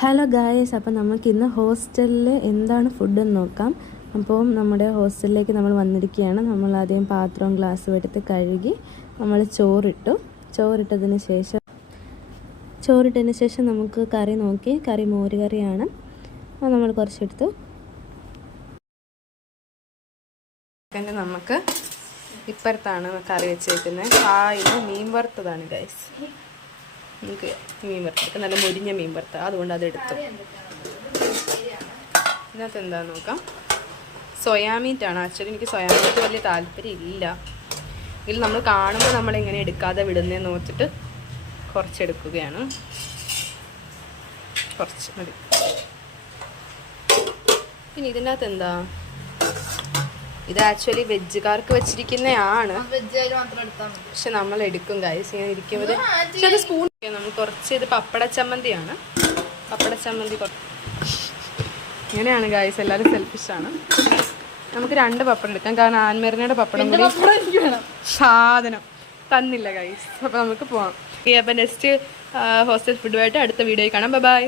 Hello guys, അപ്പോൾ നമുക്ക് ഇന്ന് ഹോസ്റ്റലിൽ എന്താണ് ഫുഡെന്ന് നോക്കാം. അപ്പോൾ നമ്മുടെ ഹോസ്റ്റലിലേക്ക് നമ്മൾ വന്നിരിക്കുകയാണ്. നമ്മൾ ആദ്യം പാത്രവും ഗ്ലാസ്സും എടുത്ത് കഴുകി നമ്മൾ ചോറിട്ടതിന് ശേഷം നമുക്ക് കറി നോക്കി. കറി മോര് കറിയാണ്. അപ്പോൾ നമ്മൾ കുറച്ചെടുത്തു. നമുക്ക് ഇപ്പുറത്താണ് കറി വെച്ചേക്കുന്നത്. ഇത് മീൻ വറുത്തതാണ് ഗൈസ്. നമുക്ക് മീൻ വറുത്തെടുക്കാം, നല്ല മുരിഞ്ഞ മീൻ വറുത്ത, അതുകൊണ്ട് അതെടുത്തു. ഇതിനകത്ത് എന്താണെന്ന് നോക്കാം. സോയാമീറ്റാണ്. ആക്ച്വലി എനിക്ക് സോയാമീറ്റ് വലിയ താല്പര്യം ഇല്ല. ഇതിൽ നമ്മൾ കാണുമ്പോൾ നമ്മളെങ്ങനെ എടുക്കാതെ വിടുന്നതെന്ന് നോക്കിയിട്ട് കുറച്ചെടുക്കുകയാണ്. കുറച്ച് മതി. പിന്നെ ഇതിനകത്ത് എന്താ, ഇത് ആക്ച്വലി വെജുകാർക്ക് വെച്ചിരിക്കുന്നതാണ്, പക്ഷെ നമ്മൾ എടുക്കും ഗൈസ് ഇങ്ങനെ ഇരിക്കുമ്പോൾ. പക്ഷെ അത് സ്പൂൺ നമ്മൾ കുറച്ച്, ഇത് പപ്പട ചമ്മന്തിയാണ്. പപ്പട ചമ്മന്തി ഇങ്ങനെയാണ് ഗൈസ്. എല്ലാവരും സെൽഫിഷാണ്. നമുക്ക് 2 പപ്പടം എടുക്കാം, കാരണം ആൻമേറിനയുടെ പപ്പടം കൂടി സാധനം തന്നില്ല ഗൈസ്. അപ്പോൾ നമുക്ക് പോവാം. അപ്പോൾ നെക്സ്റ്റ് ഹോസ്റ്റൽ ഫുഡുമായിട്ട് അടുത്ത വീഡിയോയിൽ കാണാം. ബൈ.